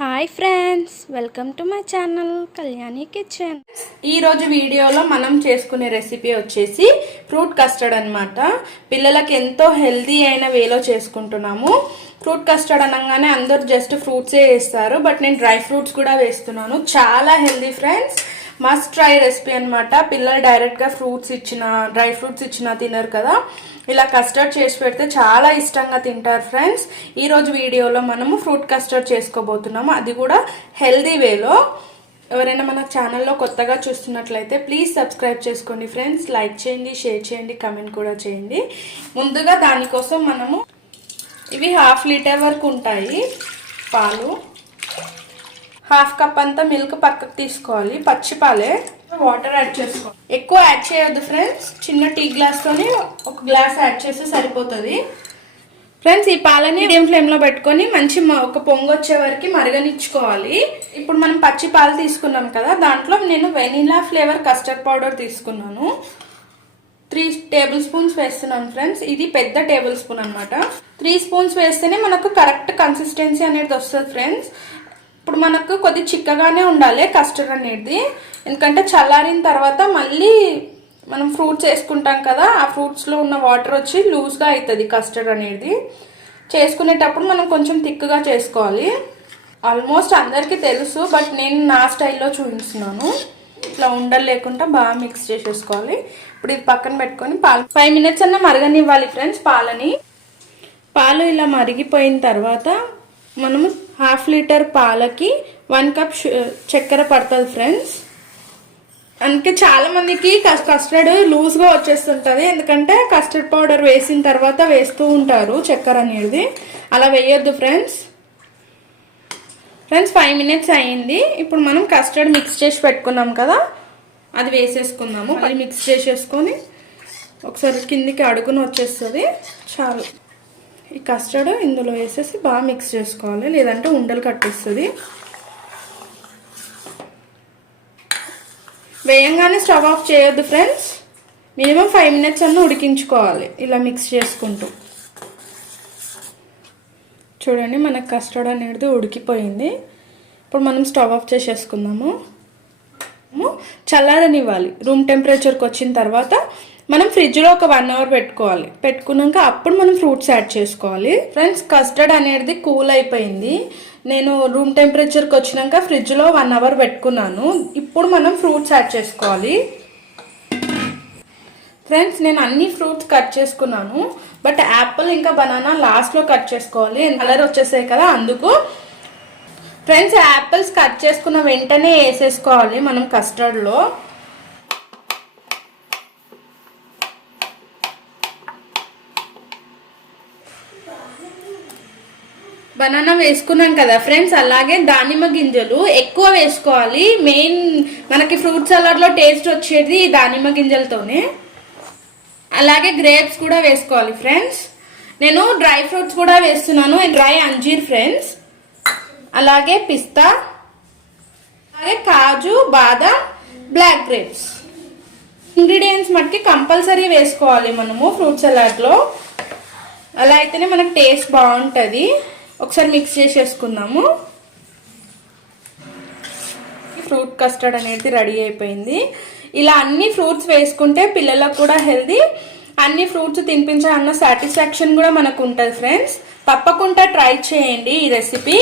Hi friends, welcome to my channel Kalyani kitchen. ఈరోజు వీడియోలో మనం చేసుకునే రెసిపీ వచ్చేసి ఫ్రూట్ కస్టర్డ్ అనమాట. పిల్లలకి ఎంతో హెల్దీ అయిన వేలో చేసుకుంటున్నాము. ఫ్రూట్ కస్టర్డ్ అనగానే అందరూ జస్ట్ ఫ్రూట్సే వేస్తారు, బట్ నేను డ్రై ఫ్రూట్స్ కూడా వేస్తున్నాను. చాలా healthy friends, must try recipe అనమాట. పిల్లలు డైరెక్ట్గా ఫ్రూట్స్ ఇచ్చిన డ్రై ఫ్రూట్స్ ఇచ్చినా తినరు కదా, ఇలా కస్టర్డ్ చేసి పెడితే చాలా ఇష్టంగా తింటారు ఫ్రెండ్స్. ఈరోజు వీడియోలో మనము ఫ్రూట్ కస్టర్డ్ చేసుకోబోతున్నాము, అది కూడా హెల్దీ వేలో. ఎవరైనా మన ఛానల్లో కొత్తగా చూస్తున్నట్లయితే ప్లీజ్ సబ్స్క్రైబ్ చేసుకోండి ఫ్రెండ్స్. లైక్ చేయండి, షేర్ చేయండి, కమెంట్ కూడా చేయండి. ముందుగా దానికోసం మనము ఇవి 1/2 లీటర్ వరకు ఉంటాయి పాలు. 1/2 కప్ అంతా మిల్క్ పక్కకు తీసుకోవాలి, పచ్చి పాలే. వాటర్ యాడ్ చేసుకోవాలి, ఎక్కువ యాడ్ చేయొద్దు ఫ్రెండ్స్. చిన్న టీ గ్లాస్ తోని 1 గ్లాస్ యాడ్ చేస్తే సరిపోతుంది ఫ్రెండ్స్. ఈ పాలని మీడియం ఫ్లేమ్ లో పెట్టుకొని మంచి ఒక పొంగు వచ్చే వరకు మరగనిచ్చుకోవాలి. ఇప్పుడు మనం పచ్చి పాలు తీసుకున్నాం కదా, దాంట్లో నేను వెనిలా ఫ్లేవర్ కస్టర్డ్ పౌడర్ తీసుకున్నాను. 3 టేబుల్ స్పూన్స్ వేస్తున్నాను ఫ్రెండ్స్. ఇది పెద్ద టేబుల్ స్పూన్ అనమాట. 3 స్పూన్స్ వేస్తేనే మనకు కరెక్ట్ కన్సిస్టెన్సీ అనేది వస్తుంది ఫ్రెండ్స్. ఇప్పుడు మనకు కొద్ది చిక్కగానే ఉండాలి కస్టర్డ్ అనేది, ఎందుకంటే చల్లారిన తర్వాత మళ్ళీ మనం ఫ్రూట్స్ వేసుకుంటాం కదా, ఆ ఫ్రూట్స్లో ఉన్న వాటర్ వచ్చి లూజ్గా అవుతుంది కస్టర్డ్ అనేది. చేసుకునేటప్పుడు మనం కొంచెం థిక్గా చేసుకోవాలి. ఆల్మోస్ట్ అందరికీ తెలుసు, బట్ నేను నా స్టైల్లో చూపిస్తున్నాను. ఇట్లా ఉండలు లేకుండా బాగా మిక్స్ చేసేసుకోవాలి. ఇప్పుడు ఇది పక్కన పెట్టుకొని 5 మినిట్స్ అన్న మరగనివ్వాలి ఫ్రెండ్స్ పాలని. పాలు ఇలా మరిగిపోయిన తర్వాత మనము 1/2 లీటర్ పాలకి 1 కప్ చక్కెర పడుతుంది ఫ్రెండ్స్. అందుకే చాలా మందికి కస్టర్డ్ లూజ్గా వచ్చేస్తుంటుంది, ఎందుకంటే కస్టర్డ్ పౌడర్ వేసిన తర్వాత వేస్తూ ఉంటారు చక్కెర అనేది. అలా వేయొద్దు ఫ్రెండ్స్. 5 మినిట్స్ అయ్యింది. ఇప్పుడు మనం కస్టర్డ్ మిక్స్ చేసి పెట్టుకున్నాం కదా, అది వేసేసుకుందాము. అది మిక్స్ చేసేసుకొని ఒకసారి కిందికి అడుగుని వచ్చేస్తుంది చాలు. ఈ కస్టర్డ్ ఇందులో వేసేసి బాగా మిక్స్ చేసుకోవాలి, లేదంటే ఉండలు కట్టేస్తుంది. వేయంగానే స్టవ్ ఆఫ్ చేయొద్దు ఫ్రెండ్స్. మినిమం 5 మినిట్స్ అన్న ఉడికించుకోవాలి ఇలా మిక్స్ చేసుకుంటూ. చూడండి, మనకు కస్టర్డ్ అనేది ఉడికిపోయింది. ఇప్పుడు మనం స్టవ్ ఆఫ్ చేసేసుకుందాము. చల్లారనివ్వాలి. రూమ్ టెంపరేచర్కి వచ్చిన తర్వాత మనం ఫ్రిడ్జ్లో ఒక 1 అవర్ పెట్టుకోవాలి. పెట్టుకున్నాక అప్పుడు మనం ఫ్రూట్స్ యాడ్ చేసుకోవాలి ఫ్రెండ్స్. కస్టర్డ్ అనేది కూల్ అయిపోయింది. నేను రూమ్ టెంపరేచర్కి వచ్చినాక ఫ్రిడ్జ్లో 1 అవర్ పెట్టుకున్నాను. ఇప్పుడు మనం ఫ్రూట్స్ యాడ్ చేసుకోవాలి ఫ్రెండ్స్. నేను అన్ని ఫ్రూట్స్ కట్ చేసుకున్నాను, బట్ యాపిల్ ఇంకా బనానా లాస్ట్లో కట్ చేసుకోవాలి, కలర్ వచ్చేసాయి కదా అందుకు. ఫ్రెండ్స్, యాపిల్స్ కట్ చేసుకున్న వెంటనే వేసేసుకోవాలి మనం కస్టర్డ్లో. బనానా వేసుకున్నాం కదా ఫ్రెండ్స్, అలాగే దానిమ్మ గింజలు ఎక్కువ వేసుకోవాలి. మెయిన్ మనకి ఫ్రూట్ సలాడ్లో టేస్ట్ వచ్చేది దానిమ్మ గింజలతోనే. అలాగే గ్రేప్స్ కూడా వేసుకోవాలి ఫ్రెండ్స్. నేను డ్రై ఫ్రూట్స్ కూడా వేస్తున్నాను, డ్రై అంజీర్ ఫ్రెండ్స్. అలాగే పిస్తా, అలాగే కాజు, బాదం, బ్లాక్ గ్రేప్స్. ఇంగ్రీడియంట్స్ మట్టుకి కంపల్సరీ వేసుకోవాలి మనము ఫ్రూట్ సలాడ్లో, అలా అయితేనే మనకు టేస్ట్ బాగుంటుంది. ఒకసారి మిక్స్ చేసేసుకుందాము. ఫ్రూట్ కస్టర్డ్ అనేది రెడీ అయిపోయింది. ఇలా అన్ని ఫ్రూట్స్ వేసుకుంటే పిల్లలకు కూడా హెల్దీ, అన్ని ఫ్రూట్స్ తినిపించాలన్న సాటిస్ఫాక్షన్ కూడా మనకు ఉంటుంది ఫ్రెండ్స్. తప్పకుండా ట్రై చేయండి ఈ రెసిపీ.